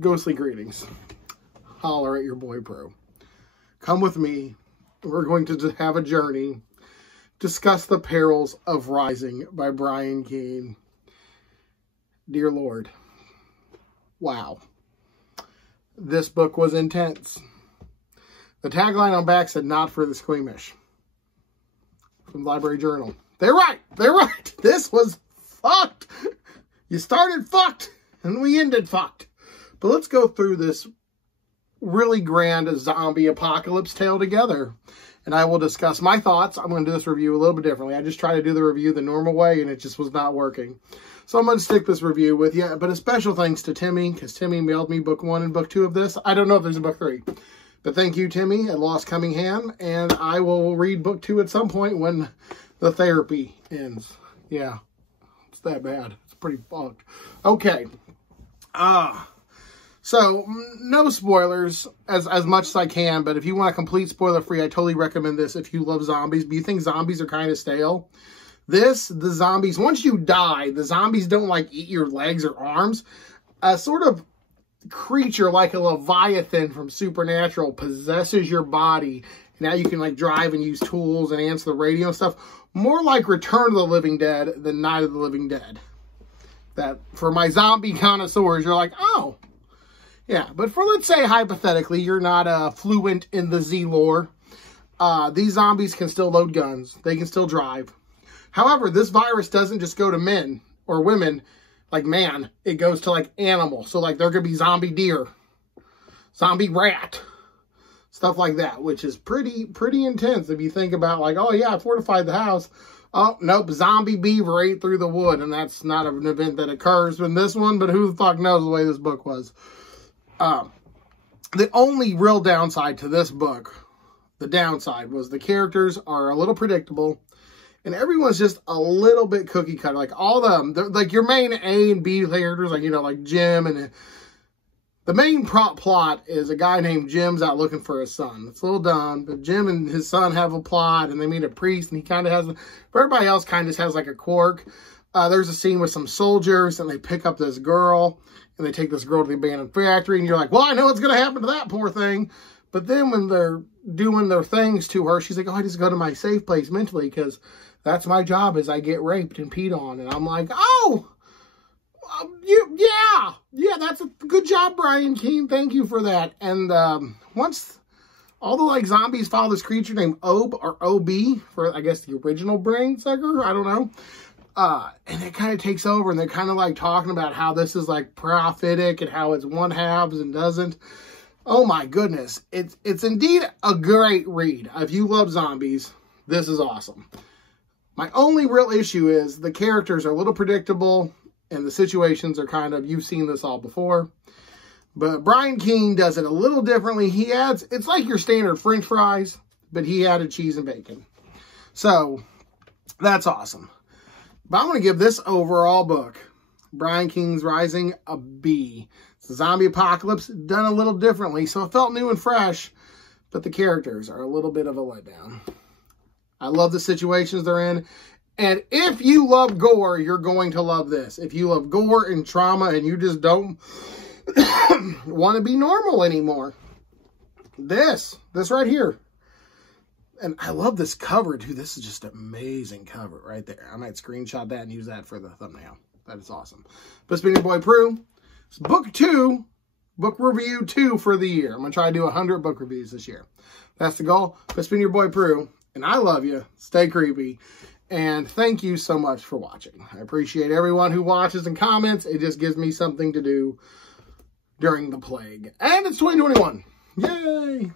ghostly greetings. Holler at your boy Pro. Come with me. We're going to have a journey. Discuss the perils of rising by Brian Keene. Dear Lord. Wow. This book was intense. The tagline on back said, "Not for the squeamish." From the Library Journal. They're right. They're right. This was fucked. You started fucked and we ended fucked. But let's go through this really grand zombie apocalypse tale together. And I will discuss my thoughts. I'm going to do this review a little bit differently. I just tried to do the review the normal way and it just was not working. So I'm going to stick this review with you. But a special thanks to Timmy, because Timmy mailed me book 1 and book 2 of this. I don't know if there's a book 3. But thank you, Timmy, at Lost Cunningham. And I will read book 2 at some point when the therapy ends. Yeah, it's that bad. It's pretty fucked. Okay. So, no spoilers as much as I can. But if you want a complete spoiler-free, I totally recommend this if you love zombies. But you think zombies are kind of stale. The zombies, once you die, the zombies don't, like, eat your legs or arms. A sort of creature like a Leviathan from Supernatural possesses your body. Now you can like drive and use tools and answer the radio and stuff. More like Return of the Living Dead than Night of the Living Dead. That for my zombie connoisseurs, you're like, oh, yeah. But for, let's say, hypothetically, you're not fluent in the Z lore. These zombies can still load guns. They can still drive. However, this virus doesn't just go to men or women. Like man, it goes to like animals. So like there could be zombie deer, zombie rat, stuff like that, which is pretty intense if you think about like, oh yeah, I fortified the house. Oh, nope, zombie beaver ate through the wood. And that's not an event that occurs in this one, but who the fuck knows the way this book was. The only real downside to this book, the downside was the characters are a little predictable. And everyone's just a little bit cookie cutter. Like all of them, like your main A and B characters, like, you know, like Jim. And the main plot is a guy named Jim's out looking for his son. It's a little dumb, but Jim and his son have a plot and they meet a priest and he kind of has, but everybody else kind of just has like a quirk. There's a scene with some soldiers and they pick up this girl and they take this girl to the abandoned factory and you're like, well, I know what's going to happen to that poor thing. But then when they're doing their things to her, she's like, oh, I just go to my safe place mentally because that's my job is I get raped and peed on. And I'm like, oh, yeah, that's a good job, Brian Keene. Thank you for that. And once all the like zombies follow this creature named Ob or OB for, I guess, the original brain sucker. I don't know. And it kind of takes over and they're kind of like talking about how this is like prophetic and how it's one halves and doesn't. Oh my goodness. It's indeed a great read. If you love zombies, this is awesome. My only real issue is the characters are a little predictable and the situations are kind of, you've seen this all before. But Brian Keene does it a little differently. He adds, it's like your standard French fries, but he added cheese and bacon. So that's awesome. But I'm going to give this overall book, Brian Keene's Rising, a B. It's a zombie apocalypse done a little differently. So it felt new and fresh, but the characters are a little bit of a letdown. I love the situations they're in. And if you love gore, you're going to love this. If you love gore and trauma and you just don't want to be normal anymore, this right here. And I love this cover, dude. This is just an amazing cover right there. I might screenshot that and use that for the thumbnail. That is awesome. But it's been your boy Prue. It's book 2, book review 2 for the year. I'm going to try to do 100 book reviews this year. That's the goal. But it's been your boy Prue. And I love you. Stay creepy. And thank you so much for watching. I appreciate everyone who watches and comments. It just gives me something to do during the plague. And it's 2021. Yay!